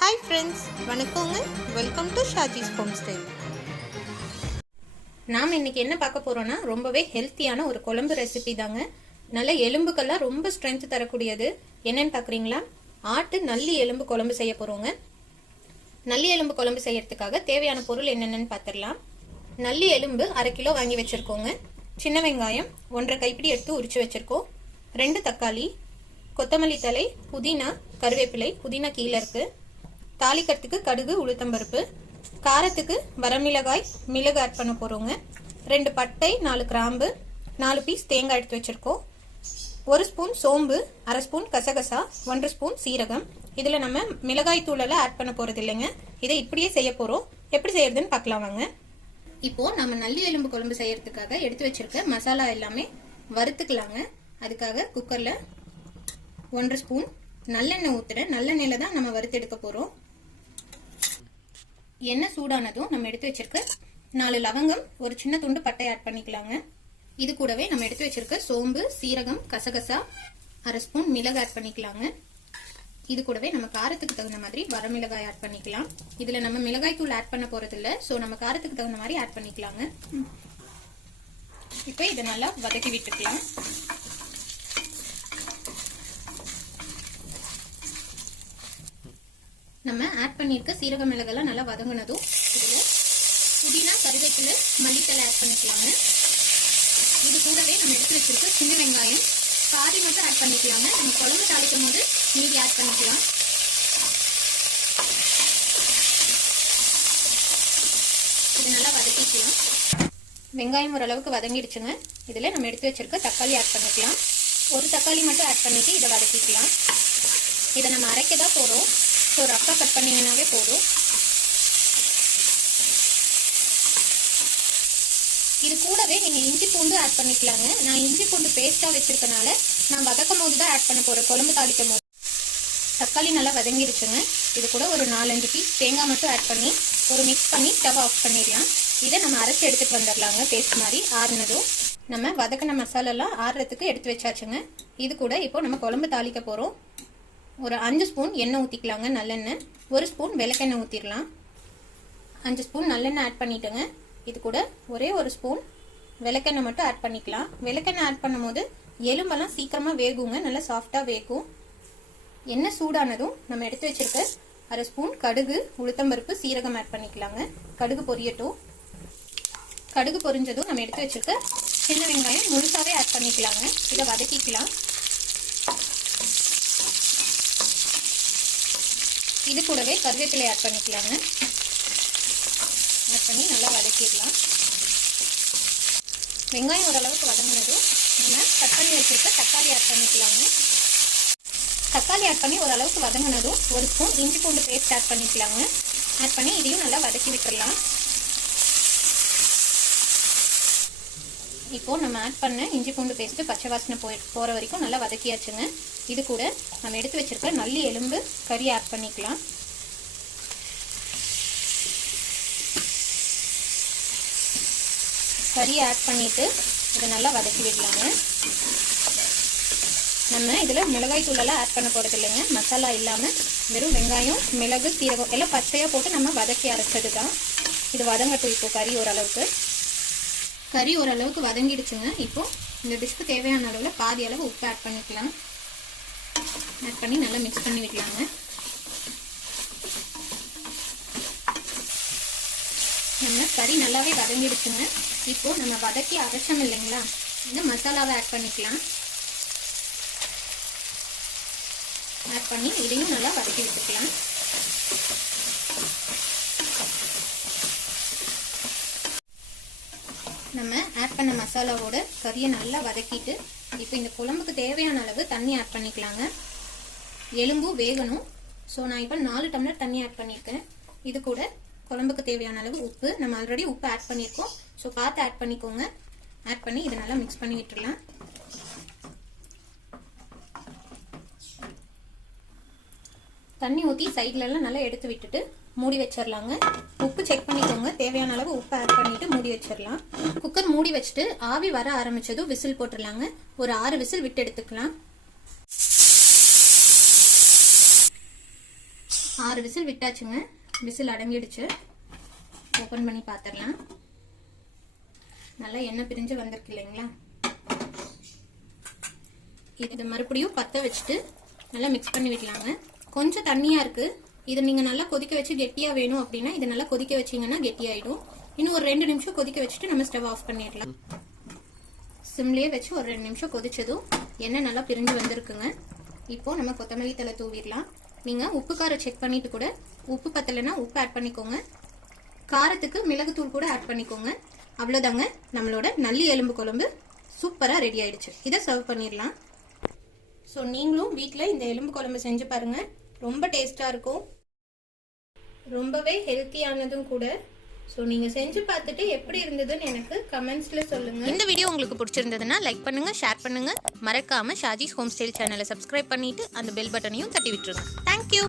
Hi friends, வணக்கங்க. Welcome to Shaji's home style. நாம் இன்னைக்கு என்ன பார்க்க போறோம்னா ரொம்பவே ஹெல்த்தியான ஒரு குழம்பு ரெசிபி தாங்க. நல்ல எலும்புக்கெல்லாம் ரொம்ப ஸ்ட்ரென்த் தரக்கூடியது. என்னன்னு பார்க்குறீங்களா? ஆட்டு நல்லி எலும்பு குழம்பு செய்ய போறோங்க. நல்லி எலும்பு குழம்பு செய்யறதுக்காக தேவையான பொருள் என்னென்னு பார்த்துடலாம். நல்லி எலும்பு 1/2 கிலோ வாங்கி வச்சிருக்கோங்க. சின்ன வெங்காயம் 1.5 கைப்பிடி எடுத்து உரிச்சு வச்சிருக்கோம். 2 தக்காளி, கொத்தமல்லி தழை, புதினா, கருவேப்பிலை. புதினா கீழே இருக்கு. தாளிக்கிறதுக்கு கடுகு, உளுத்தம்பருப்பு. காரத்துக்கு வரமிளகாய், மிளகு ஆட் பண்ண போறோங்க. 2 பட்டை, 4 கிராம்பு, 4 பீஸ் தேங்காய் எடுத்து வச்சிருக்கோம். 1 ஸ்பூன் சோம்பு, 1/2 ஸ்பூன் கசகசா, 1 ஸ்பூன் சீரகம். இதுல நம்ம மிளகாய் தூளெல்லாம் ஆட் பண்ண போறது இல்லைங்க. இதை இப்படியே செய்ய போறோம். எப்படி செய்யறதுன்னு பார்க்கலாம் வாங்க. இப்போ நம்ம நல்லி எலும்பு குழம்பு செய்யறதுக்காக எடுத்து வச்சிருக்க மசாலா எல்லாமே வறுத்துக்கலாங்க. அதுக்காக குக்கர்ல 1 ஸ்பூன் நல்லெண்ணெய் ஊத்துறேன். நல்லெண்ணெயில தான் நம்ம வறுத்து எடுக்க போறோம். எண்ணெய் சூடானதும் நம்ம எடுத்து வச்சிருக்க 4 லவங்கம், ஒரு சின்ன துண்டு பட்டை ஆட் பண்ணிக்கலாங்க. இது கூடவே நம்ம எடுத்து வச்சிருக்க சோம்பு, சீரகம், கசகசா, 1/2 ஸ்பூன் மிளகு ஆட் பண்ணிக்கலாங்க. இது கூடவே நம்ம காரத்துக்கு தகுந்த மாதிரி வரமிளகாய் ஆட் பண்ணிக்கலாம். இதுல நம்ம மிளகாய் தூள் ஆட் பண்ண போறது இல்ல, சோ நம்ம காரத்துக்கு தகுந்த மாதிரி ஆட் பண்ணிக்கலாங்க. இப்போ இதை நல்லா வதக்கி விட்டுக்கலாம். நம்ம ஆட் பண்ணிருக்க சீரக மிளகெல்லாம் நல்லா வதங்கினதும் இதுல புதினா, கருவேப்பிலை, மல்லித்தலை ஆட் பண்ணிக்கலாங்க. இது கூடவே நம்ம எடுத்து வச்சிருக்க சின்ன வெங்காயம் பாதி மட்டும் ஆட் பண்ணிக்கலாங்க. நம்ம குழம்பு தாளிக்கும் போது மீதி ஆட் பண்ணிக்கலாம். இது நல்லா வதக்கிக்கலாம். வெங்காயம் ஓரளவுக்கு வதங்கிடுச்சுங்க. இதுல நம்ம எடுத்து வச்சிருக்க தக்காளி ஆட் பண்ணிக்கலாம். ஒரு தக்காளி மட்டும் ஆட் பண்ணிட்டு இதை வதக்கிக்கலாம். இதை நம்ம அரைக்க தான் போறோம். ஸோ ரஃப்பாக கட் பண்ணிங்கன்னாவே போதும். இது கூடவே நீங்கள் இஞ்சி பூண்டு ஆட் பண்ணிக்கலாங்க. நான் இஞ்சி பூண்டு பேஸ்ட்டாக வச்சிருக்கனால நான் வதக்கும் போது தான் ஆட் பண்ண போகிறேன், குழம்பு தாளிக்கும் போது. தக்காளி நல்லா வதங்கிடுச்சுங்க. இது கூட ஒரு 4-5 பீஸ் தேங்காய் மட்டும் ஆட் பண்ணி ஒரு மிக்ஸ் பண்ணி ஸ்டவ் ஆஃப் பண்ணிடலாம். இதை நம்ம அரைச்சி எடுத்துகிட்டு வந்துடலாங்க. பேஸ்ட் மாதிரி ஆறுனதும் நம்ம வதக்கின மசாலாலாம் ஆறுறதுக்கு எடுத்து வச்சாச்சுங்க. இது கூட இப்போ நம்ம குழம்பு தாளிக்க போகிறோம். ஒரு 5 ஸ்பூன் எண்ணெய் ஊற்றிக்கலாங்க, நல்லெண்ணெய். 1 ஸ்பூன் விளக்கெண்ணெய் ஊற்றிடலாம். 5 ஸ்பூன் நல்லெண்ணெய் ஆட் பண்ணிட்டேங்க. இது கூட ஒரே 1 ஸ்பூன் விளக்கெண்ணெய் மட்டும் ஆட் பண்ணிக்கலாம். விளக்கெண்ணெய் ஆட் பண்ணும் போது எலும்பெல்லாம் சீக்கிரமாக வேகுங்க, நல்லா சாஃப்டாக வேகும். எண்ணெய் சூடானதும் நம்ம எடுத்து வச்சிருக்க 1/2 ஸ்பூன் கடுகு, உளுத்தம்பருப்பு, சீரகம் ஆட் பண்ணிக்கலாங்க. கடுகு பொரியட்டும். கடுகு பொரிஞ்சதும் நம்ம எடுத்து வச்சிருக்க சின்ன வெங்காயம் முழுசாவே ஆட் பண்ணிக்கலாங்க. இதை வதக்கிக்கலாம். இது கூடவே கருவேப்பிலை ஆட் பண்ணிக்கலாங்க. ஆட் பண்ணி நல்லா வதக்கிடலாம். வெங்காயம் ஓரளவுக்கு வதங்கினதும் நம்ம கட் பண்ணி வச்சிருக்க தக்காளி ஆட் பண்ணிக்கலாங்க. தக்காளி ஆட் பண்ணி ஓரளவுக்கு வதங்கினதும் 1 ஸ்பூன் இஞ்சி பூண்டு பேஸ்ட் ஆட் பண்ணிக்கலாங்க. ஆட் பண்ணி இதையும் நல்லா வதக்கி விட்டுடலாம். இப்போ நம்ம ஆட் பண்ண இஞ்சி பூண்டு பேஸ்ட் பச்சை வாசனை போற வரைக்கும் நல்லா வதக்கியாச்சுங்க. இது கூட நம்ம எடுத்து வச்சிருக்க நல்லி எலும்பு கறி ஆட் பண்ணிக்கலாம். கறி ஆட் பண்ணிட்டு இதை நல்லா வதக்கி விடலாங்க. நம்ம இதில் மிளகாய் தூளெல்லாம் ஆட் பண்ண போகிறது இல்லைங்க. மசாலா இல்லாமல் வெறும் வெங்காயம், மிளகு, சீரகம் எல்லாம் பச்சையாக போட்டு நம்ம வதக்கி அரைச்சது தான். இது வதங்கட்டும். இப்போ கறி ஓரளவுக்கு வதங்கிடுச்சுங்க. இப்போ இந்த டிஷ்க்கு தேவையான அளவில் பாதி அளவு உப்பு ஆட் பண்ணிக்கலாம். ஆட் பண்ணி நல்லா மிக்ஸ் பண்ணி விடலாங்க. நம்ம கறி நல்லாவே வதங்கிடுச்சுங்க. இப்போ நம்ம வதக்கி அரைச்சோம் இல்லைங்களா, இந்த மசாலாவை ஆட் பண்ணிக்கலாம். ஆட் பண்ணி இதையும் நல்லா வதக்கி விட்டுக்கலாம். நம்ம ஆட் பண்ண மசாலாவோட கறியை நல்லா வதக்கிட்டு இப்போ இந்த குழம்புக்கு தேவையான அளவு தண்ணி ஆட் பண்ணிக்கலாங்க. எலும்பு வேகணும். ஸோ நான் இப்போ 4 டம்ளர் தண்ணி ஆட் பண்ணியிருக்கேன். இது கூட குழம்புக்கு தேவையான அளவு உப்பு, நம்ம ஆல்ரெடி உப்பு ஆட் பண்ணியிருக்கோம். ஸோ பார்த்து ஆட் பண்ணிக்கோங்க. ஆட் பண்ணி இதை நல்லா மிக்ஸ் பண்ணி விட்டுடலாம். தண்ணி ஊற்றி சைட்லலாம் நல்லா எடுத்து விட்டுட்டு மூடி வச்சிடலாங்க. உப்பு செக் பண்ணிக்கோங்க. தேவையான அளவு உப்பு ஆட் பண்ணிட்டு மூடி வச்சிடலாம். குக்கர் மூடி வச்சுட்டு ஆவி வர ஆரம்பிச்சதும் விசில் போட்டுடலாங்க. ஒரு 6 விசில் விட்டு எடுத்துக்கலாம். 6 விசில் விட்டாச்சுங்க. விசில் அடங்கிடுச்சு. ஓபன் பண்ணி பார்த்துடலாம். நல்லா எண்ணெய் பிரிஞ்சு வந்திருக்கு இல்லைங்களா? இது மறுபடியும் பற்ற வச்சுட்டு நல்லா மிக்ஸ் பண்ணி விடலாங்க. கொஞ்சம் தண்ணியா இருக்கு. இதை நீங்க நல்லா கொதிக்க வச்சு கெட்டியா வேணும் அப்படின்னா இதை நல்லா கொதிக்க வச்சீங்கன்னா கெட்டியாயிடும். இன்னும் ஒரு 2 நிமிஷம் கொதிக்க வச்சுட்டு நம்ம ஸ்டவ் ஆஃப் பண்ணிடலாம். சிம்லயே வச்சு ஒரு 2 நிமிஷம் கொதிச்சதும் எண்ணெய் நல்லா பிரிஞ்சு வந்திருக்குங்க. இப்போ நம்ம கொத்தமல்லி தழை தூவிடலாம். நீங்க உப்பு காரம் செக் பண்ணிட்டு கூட உப்பு பத்தலைன்னா உப்பு ஆட் பண்ணிக்கோங்க. காரத்துக்கு மிளகுத்தூள் கூட ஆட் பண்ணிக்கோங்க. அவ்வளவுதாங்க, நம்மளோட நல்லி எலும்பு குழம்பு சூப்பரா ரெடி ஆயிடுச்சு. இதை சர்வ் பண்ணிடலாம். ஸோ நீங்களும் வீட்டில் இந்த எலும்பு குழம்பு செஞ்சு பாருங்க. ரொம்ப டேஸ்டா இருக்கும். ரொம்பவே ஹெல்த்தியானதும் கூட. ஸோ நீங்க செஞ்சு பார்த்துட்டு எப்படி இருந்ததுன்னு எனக்கு கமெண்ட்ஸ்ல சொல்லுங்க. இந்த வீடியோ உங்களுக்கு பிடிச்சிருந்ததுன்னா லைக் பண்ணுங்க, ஷேர் பண்ணுங்க. மறக்காம ஷாஜிஸ் ஹோம் ஸ்டைல் சேனலை சப்ஸ்கிரைப் பண்ணிட்டு அந்த பெல் பட்டனையும் தட்டி விட்டுருங்க. தேங்க்யூ.